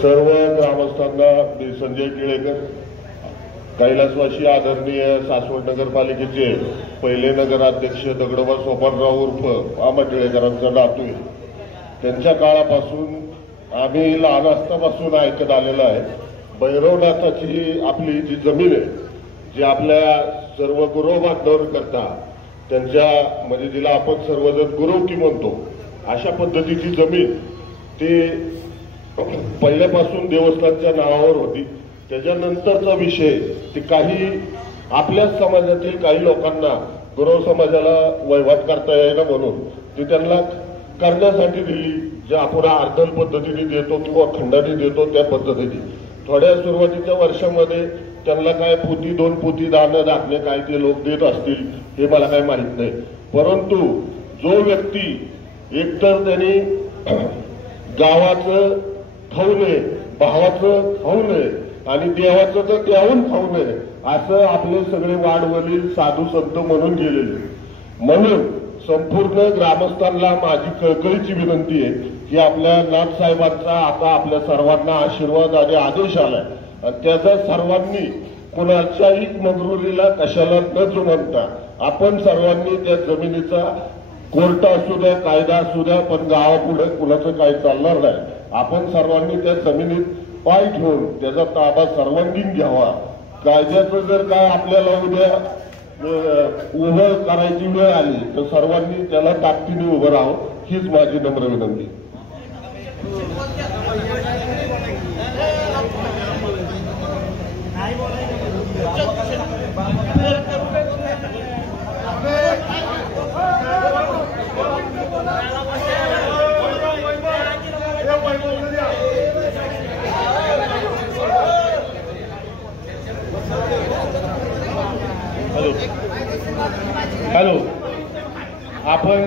सर्व ग्रामस्थांना मी संजय टिळेकर, कैलासवासी आदरणीय सासवड नगरपालिकेचे पहिले नगराध्यक्ष दगडोबा सोपानराव उर्फ मामा टिळेकरांचा नातू आहे. त्यांच्या काळापासून आम्ही लहान असतापासून ऐकत आलेलं आहे. भैरवनाथाची आपली जी जमीन आहे, जी आपल्या सर्व गुरवबांधव करता त्यांच्या म्हणजे जिला आपण सर्वजण गुरवकी म्हणतो, अशा पद्धतीची जमीन ते पहिल्यापासून देवस्थानच्या नावावर होती. त्याच्यानंतरचा विषय ते काही आपल्याच समाजातील काही लोकांना गौरव समाजाला वहिवाट करता येईना म्हणून ते त्यांना करण्यासाठी दिली, जे आपण अर्धन पद्धतीने देतो किंवा खंडाने देतो त्या पद्धतीने. थोड्या सुरुवातीच्या वर्षामध्ये त्यांना काय पोती 2 पोती दाणे दाखले काय ते लोक देत असतील हे मला काही माहित नाही. परंतु जो व्यक्ती एकतर त्यांनी गावाचं खाऊ नये, भावाचं खाऊ नये आणि देवाचं तर त्याहून खाऊ नये असं आपले सगळे वाडवलील साधू संत म्हणून गेलेले. म्हणून संपूर्ण ग्रामस्थांना माझी कळकळीची विनंती आहे की आपल्या नाथसाहेबांचा आता आपल्या सर्वांना आशीर्वाद आणि आदेश आलाय आणि त्याचा सर्वांनी कुणाच्याही मगरुरीला कशाला न जुमानता आपण सर्वांनी त्या जमिनीचा कोर्ट असू द्या, कायदा असू द्या, पण गावापुढे कुणाचं काही चालणार नाही. आपण सर्वांनी त्या जमिनीत पाय ठेवून त्याचा ताबा सर्वांगीण घ्यावा. कायद्याचं जर काय आपल्याला उद्या उभं करायची वेळ आली तर सर्वांनी त्याला ताकदीने उभं राहावं हीच माझी नम्र विनंती. हॅलो, आपण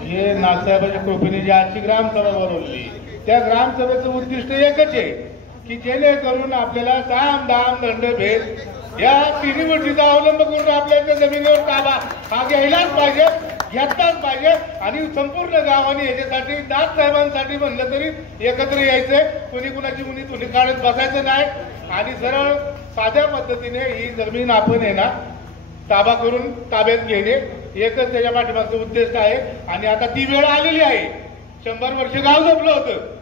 हे नाथसाहेबांच्या कृपेने जी आजची ग्रामसभा बोलवली त्या ग्रामसभेचं उद्दिष्ट एकच आहे की जेणेकरून आपल्याला साम दाम दंड भेद या तिन्ही गोष्टीचा अवलंब करून आपल्या जमिनीवर ताबा हा घ्यायलाच पाहिजे, घेतलाच पाहिजे. आणि संपूर्ण गावाने याच्यासाठी नाथसाहेबांसाठी म्हणलं तरी एकत्र यायचंय. कुणी कुणाची मुनी तुणी काढत बसायचं नाही आणि सरळ साध्या पद्धतीने ही जमीन आपण आहे ना ताबा करून ताब्यात घेणे एकच त्याच्या पाठीमागचं उद्दिष्ट आहे. आणि आता ती वेळ आलेली आहे. 100 वर्ष गाव झोपलं होतं,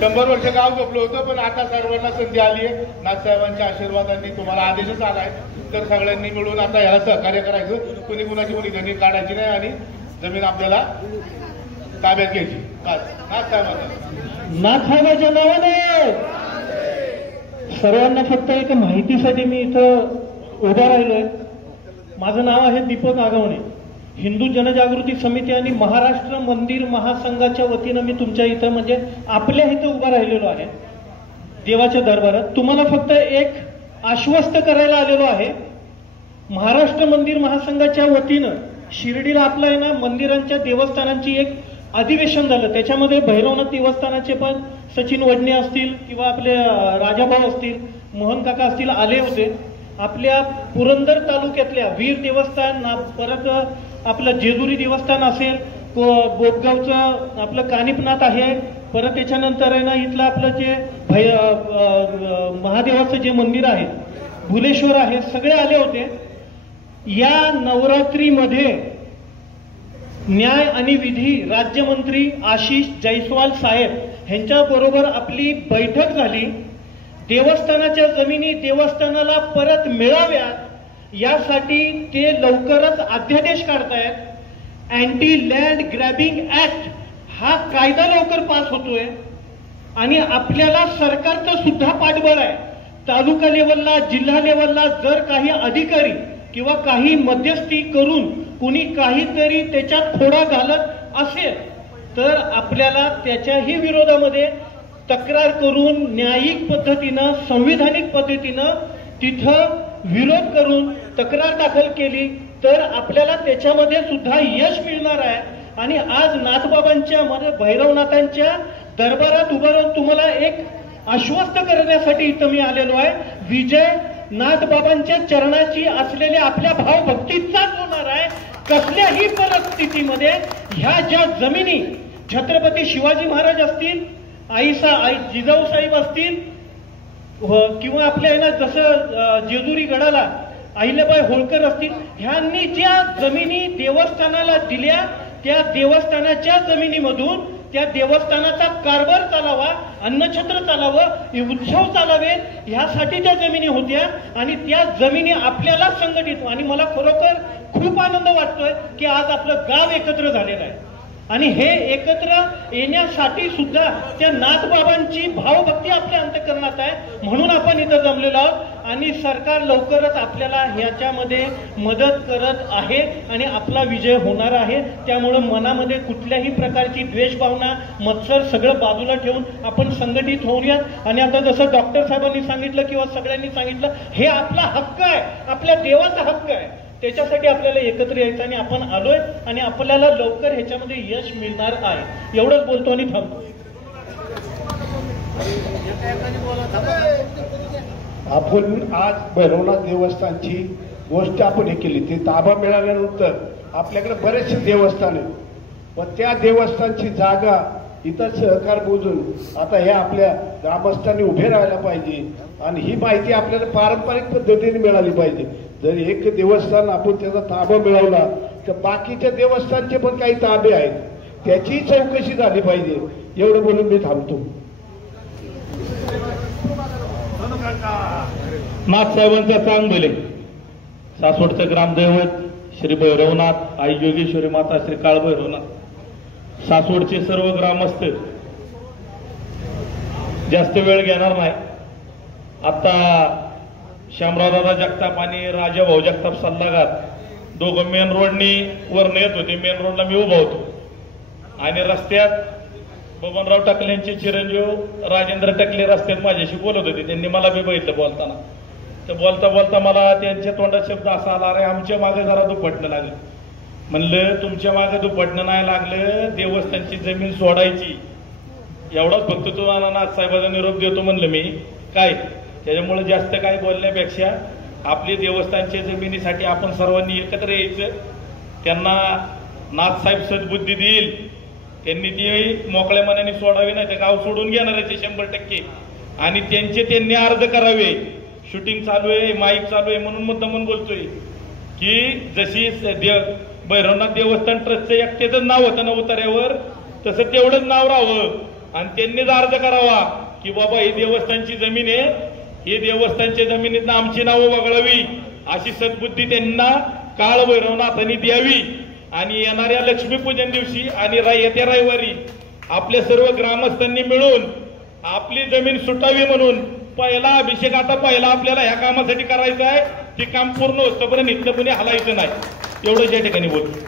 100 वर्ष गाव झोपलं होतं, पण आता सर्वांना संधी आली आहे. नाथसाहेबांच्या आशीर्वादांनी तुम्हाला आदेशच आलाय तर सगळ्यांनी मिळून आता याला सहकार्य करायचं. कुणी कुणाची मुली जमीन काढायची नाही आणि जमीन आपल्याला ताब्यात घ्यायची. नाथसाहेबांच्या नावाने सर्वांना फक्त एक माहितीसाठी मी इथं उभा राहिलोय. माझं नाव आहे दीपक आगवणे. हिंदू जनजागृती समिती आणि महाराष्ट्र मंदिर महासंघाच्या वतीनं मी तुमच्या इथं म्हणजे आपल्या इथं उभा राहिलेलो आहे देवाच्या दरबारात. तुम्हाला फक्त एक आश्वस्त करायला आलेलो आहे. महाराष्ट्र मंदिर महासंघाच्या वतीनं शिर्डीला आपलं आहे ना मंदिरांच्या देवस्थानांची एक अधिवेशन झालं. त्याच्यामध्ये भैरवनाथ देवस्थानाचे पण सचिन वडणे असतील किंवा आपले राजाभाऊ असतील, मोहन काका असतील आले होते. आपल्या पुरंदर तालुक्यातल्या वीर देवस्थान, परत आपलं जेजुरी देवस्थान असेल, बोपगावचं आपलं कानिपनाथ आहे, परत त्याच्यानंतर आहे ना इथलं आपलं जे महादेवाचं जे मंदिर आहे भुलेश्वर आहे, सगळे आले होते. या नवरात्रीमध्ये न्याय आणि विधी राज्यमंत्री आशिष जयस्वाल साहेब यांच्या बरोबर आपली बैठक झाली. देवस्थानाच्या जमिनी देवस्थानाला परत मिळाव्यात यासाठी ते लवकरच अध्यादेश काढतायत. अँटी लँड ग्रॅबिंग ऍक्ट हा कायदा लवकर पास होतोय आणि आपल्याला सरकारचं सुद्धा पाठबळ आहे. तालुका लेवलला, जिल्हा लेवलला जर काही अधिकारी किंवा काही मध्यस्थी करून कुणी काहीतरी त्याच्यात खोडा घालत असेल तर आपल्याला त्याच्याही विरोधामध्ये तक्रार करून न्यायिक पद्धतीनं, संविधानिक पद्धतीनं तिथं विरोध करून तक्रार दाखल केली तर आपल्याला त्याच्यामध्ये सुद्धा यश मिळणार आहे. आणि आज नाथबाबांच्या मध्ये भैरवनाथांच्या दरबारात उभं राहून तुम्हाला एक आश्वस्त करण्यासाठी इथं मी आलेलो आहे. विजय नाथबाबांच्या चरणाची असलेल्या आपल्या भावभक्तीचाच होणार आहे. कसल्याही परिस्थितीमध्ये ह्या ज्या जमिनी छत्रपती शिवाजी महाराज असतील, आई जिजाऊ साहेब असतील किंवा आपल्या ना जसं जेजुरी गडाला अहिल्याबाई होळकर असतील, ह्यांनी ज्या जमिनी देवस्थानाला दिल्या त्या देवस्थानाच्या जमिनीमधून त्या देवस्थानाचा कारभार चालावा, अन्नछत्र चालावं, उत्सव चालावे ह्यासाठी त्या जमिनी होत्या आणि त्या जमिनी आपल्याला संघटित. आणि मला खरोखर खूप आनंद वाटतोय की आज आपलं गाव एकत्र झालेलं आहे. आणि हे एकत्र येण्यासाठी सुद्धा त्या नाथबाबांची भावभक्ती आपल्या अंतःकरणात आहे, म्हणून आपण इथं जमलेलो आहोत. आणि सरकार लवकरच आपल्याला ह्याच्यामध्ये मदत करत आहे आणि आपला विजय होणार आहे. त्यामुळं मनामध्ये कुठल्याही प्रकारची द्वेषभावना, मत्सर सगळं बाजूला ठेवून आपण संघटित होऊया. आणि आता जसं डॉक्टर साहेबांनी सांगितलं किंवा सगळ्यांनी सांगितलं, हे आपला हक्क आहे, आपल्या देवाचा हक्क आहे. त्याच्यासाठी आपल्याला एकत्र यायचं आणि आपण आलोय आणि आपल्याला लवकर ह्याच्यामध्ये यश मिळणार आहे. एवढंच बोलतो आणि थांबतो. आपण आज भैरवनाथ देवस्थानची गोष्ट आपण हे केली. ते ताबा मिळाल्यानंतर आपल्याकडे बरेचसे देवस्थान आहेत, पण त्या देवस्थानची जागा इतर सहकार बुजून आता हे आपल्या ग्रामस्थांनी उभे राहायला पाहिजे. आणि ही माहिती आपल्याला पारंपरिक पद्धतीने मिळाली पाहिजे. जर एक देवस्थान आपण त्याचा ताबा मिळवला तर बाकीच्या देवस्थानचे पण काही ताबे आहेत, त्याची चौकशी झाली पाहिजे. एवढं बोलून मी थांबतो. नाथसाहेबांचा चांग बोले. सासवडचं ग्रामदैवत श्री भैरवनाथ, आई योगेश्वरी माता श्री काळ भैरवनाथ. सासवडचे सर्व ग्रामस्थ जास्त वेळ घेणार नाही. आता शामरावदादा जगताप आणि राजाभाऊ जगताप सल्लागार दोघं मेन रोडनी वरनं येत होते. मेन रोडला मी उभा होतो आणि रस्त्यात बबनराव टकलेंचे चिरंजीव राजेंद्र टकले रस्त्यात माझ्याशी बोलत होते. त्यांनी मला बी बघितलं बोलताना. तर बोलता बोलता मला त्यांच्या तोंडात शब्द असा आला, अरे आमच्या मागे जरा दुपटणं लागलं. म्हणलं तुमच्या मागे दुपटणं नाही लागलं, देवस्थानची जमीन सोडायची एवढाच फक्त तुम्हाला नाथसाहेबांचा निरोप देतो म्हणलं मी. काय त्याच्यामुळे जास्त काय बोलण्यापेक्षा आपली देवस्थानच्या जमिनीसाठी आपण सर्वांनी एकत्र यायचं. त्यांना नाथसाहेब सद्बुद्धी देईल, त्यांनी ती मोकळ्या मनाने सोडावी, नाही तर गाव सोडून घेणारच 100%. आणि त्यांनी अर्ज करावे. शूटिंग चालू आहे, माईक चालू आहे म्हणून मुद्दामून बोलतोय की जशी भैरवनाथ देवस्थान ट्रस्टचं एकट्याचं नाव होतं ना उतार्यावर, तसं तेवढंच नाव राहावं. आणि त्यांनीच अर्ज करावा की बाबा ही देवस्थानची जमीन आहे, ही देवस्थानच्या जमिनीतनं आमची नावं वगळावी, अशी सद्बुद्धी त्यांना काळ भैरवनाथांनी द्यावी. आणि येणाऱ्या लक्ष्मीपूजन दिवशी आणि येत्या रविवारी आपल्या सर्व ग्रामस्थांनी मिळून आपली जमीन सुटावी म्हणून पहिला अभिषेक आता पहिला आपल्याला ह्या कामासाठी करायचा आहे. ते काम पूर्ण होतपर्यंत इथलं कुणी हलायचं नाही. एवढंच या ठिकाणी बोलतो.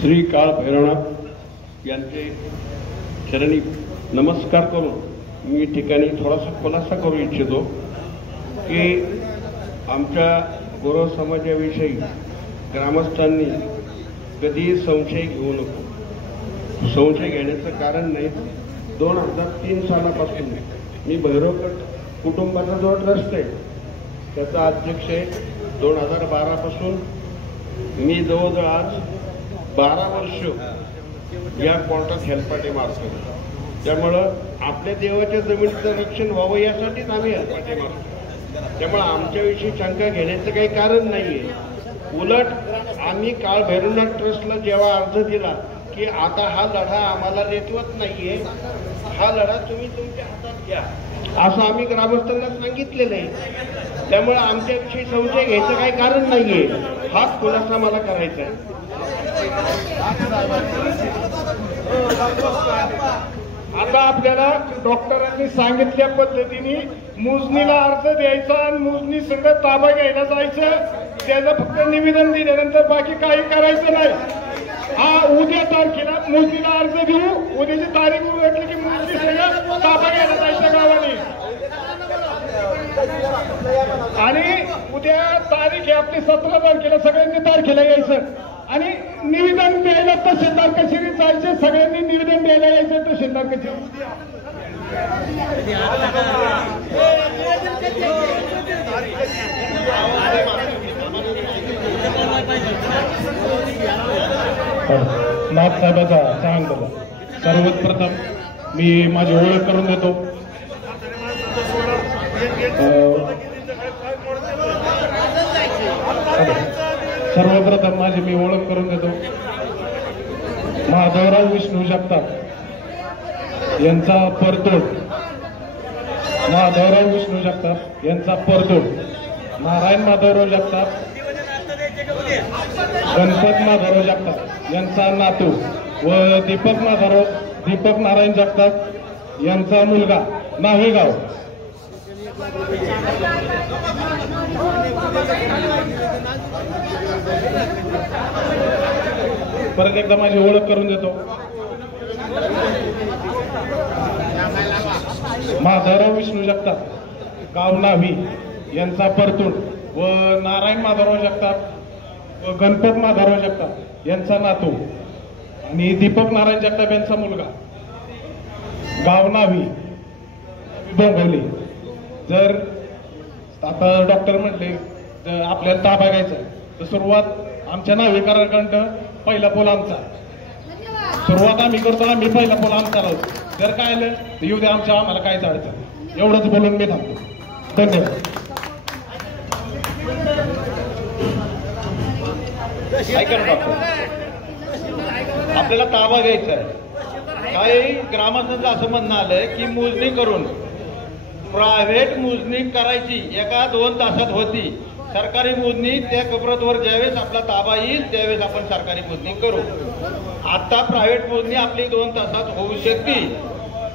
श्री काळ भैरवनाथ यांचे चरणी नमस्कार करून मी ठिकाणी थोडासा खुलासा करू इच्छितो की आमच्या गोरव समाजाविषयी ग्रामस्थांनी कधी संशय घेऊ नको. संशय घेण्याचं कारण नाही. 2003 सालापासून मी भैरवगड कुटुंबाचा जो ट्रस्ट आहे त्याचा अध्यक्ष आहे. 2012 पासून मी जवळजवळ आज 12 वर्ष या कोर्टात हेलपाटे मारतो. त्यामुळं आपल्या देवाच्या जमिनीचं रक्षण व्हावं यासाठीच आम्ही हेलपाटे मारतो. त्यामुळे आमच्याविषयी शंका घेण्याचं काही कारण नाहीये. उलट आम्ही काळ भैरवनाथ ट्रस्टला जेव्हा अर्ज दिला की आता हा लढा आम्हाला रेटवत नाहीये, हा लढा तुम्ही तुमच्या हातात घ्या असं आम्ही ग्रामस्थांना सांगितलेलं आहे. त्यामुळे आमच्याविषयी संशय घ्यायचं काही कारण नाहीये. हाच खुलासा मला करायचा आहे. आता आपल्याला डॉक्टरांनी सांगितल्या पद्धतीने मोजणीला अर्ज द्यायचा आणि मोजणी सगळं ताबा घ्यायला जायचं. त्याचं फक्त निवेदन दिल्यानंतर बाकी काही करायचं नाही. हा उद्या तारखेला मोजणीला अर्ज देऊ, उद्याची तारीख उघडली की मोजणी सगळं ताबा घ्यायला जायचं गावाने. आणि उद्या तारीख आहे आपली 17 तारखेला, सगळ्यांनी तारखेला यायचं आणि निवेदन द्यायला तहसीलदार कचेरीत जायचे. सगळ्यांनी निवेदन द्यायला यायचं तहसीलदार कचेरीत. नाथसाहेबाचा सांग बघा. सर्वात प्रथम मी माझी ओळख करून देतो. सर्वप्रथम माझी मी ओळख करून देतो. माधवराव विष्णू जगताप यांचा परतोड. माधवराव विष्णू जगताप यांचा परतोड. नारायण माधवराव जगताप गणपत माधवराव जगताप यांचा नातू व दीपक नारायण जगताप यांचा मुलगा नाहेगाव. परत एकदा माझी ओळख करून देतो. माधवराव विष्णू जगताप गाव नाव्ही यांचा परतूर व नारायण माधवराव जगताप व गणपत माधवराव जगताप यांचा नातू आणि दीपक नारायण जगताप यांचा मुलगा गाव नाव्ही बोंगवली. जर आता डॉक्टर म्हटले आपल्याला ताबा घ्यायचा तर सुरुवात आमच्या नावेकरांकडं पहिला पोल आमचा. सुरुवात आम्ही करतो, आम्ही पहिला पोल आमचा राहतो. जर काय आलं तर येऊ द्या, आम्हाला काहीच अडचण. एवढंच बोलून मी थांबतो. धन्यवाद. ऐका ना डॉक्टर, आपल्याला ताबा घ्यायचा आहे. काही ग्रामस्थांचं असं म्हणणं आलं की मोजणी करून प्रायव्हेट मोजणी करायची 1-2 तासात होती. सरकारी मोजणी त्या कबरतवर ज्यावेळेस आपला ताबा येईल त्यावेळेस आपण सरकारी मोजणी करू. आता प्रायव्हेट मोजणी आपली 2 तासात होऊ शकते.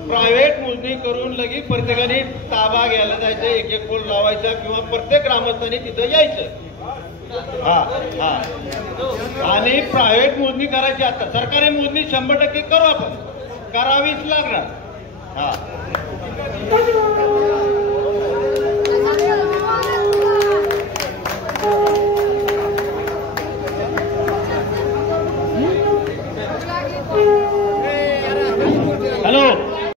प्रायव्हेट मोजणी करून लगेच प्रत्येकाने ताबा घ्यायला जायचं, एक पोल लावायचा किंवा प्रत्येक ग्रामस्थांनी तिथं यायचं. आणि प्रायव्हेट मोजणी करायची. आता सरकारी मोजणी 100% करू, आपण करावीच लागणार.